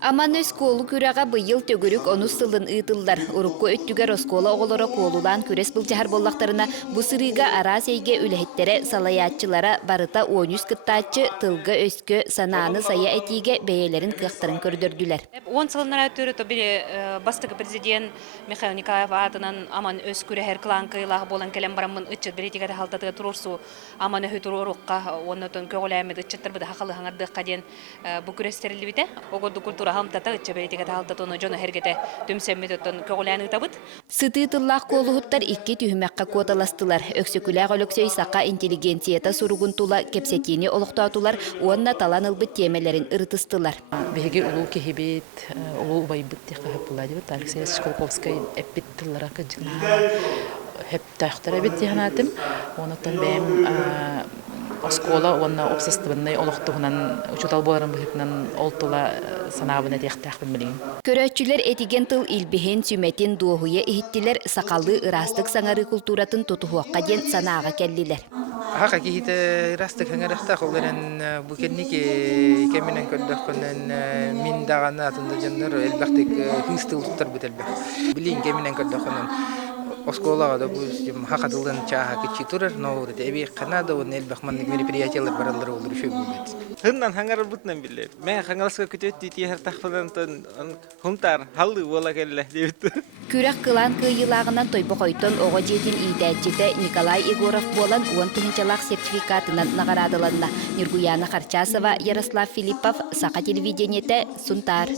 Аман өсколу күрәгә быйыл төгүрүк онус сылын ыйтылдар. Урукку өттүгер оскола оголора колулан күрес былжахар боллақтарына бу сырыга арасейге үлэхеттере салаятчылара барыта 13 кыттаачы тылга өскө санааны сая этиге бәйелерин кыактарын көрдөрдүлер. 10 сылынара төрі тобири бастығы президент Михаил Николаев атынан аман өз күрәһәр кланкыйлах болан келем барамын ычыт беретигә халтатыга турурсу аман өһү турурукка оннотон көгөләмед ычыттыр буда хакылы хаңардыкка ден бу күрәстерилди бите. Огоду культура хамтата ычы беретигә халтатоны жона хергете төмсәммедотон көгөләне табыт. Сыты тыллах колуһуттар икки түһүмәккә куоталастылар. Өксөкүләг өлөксөй сака интеллигенцията суругунтула кепсетини олуктаатулар уонна талан ылбыт темелерин ырытыстылар. Беги улуу кехибит, улуу байбыт тихап буладыбыт. Алексей Школковский эппит тыллара кыжына хеп тахтара бит диханатым. Онотон бем оскола онна обсыстыбыннай олуктугунан учутал боларын быхытынан олтула санабына тихтахпын билин. Көрөчүлөр этиген тыл илбихен сүметин дуохуя ихиттилер сакаллы ырастык саңары культуратын тутухуакка ден санаага келлилер. Хака кихите растык хаңарахта холларен букенник кеминен көддөккөнөн мин дагана атында жандар элбактык хыстылыктар бителбе. Билин кеминен көддөккөнөн осколага да бу хакатылдан чаха кичи турар, но вот эби Канада он элбахманник мероприятиялар баралар болду шөй болду. Хыннан хаңар бутнан билер. Мен хаңаласка көтөт тиер тахфанан хумтар халды бола келле дебит. Күрәк кылан кыйылагынан тойбокойтон ого жетин ийтәчите Николай Егоров болан 10-чалак сертификатынан нагарадыланна. Нургуяна Харчасова, Ярослав Филиппов, Сака телевидениете, Сунтар.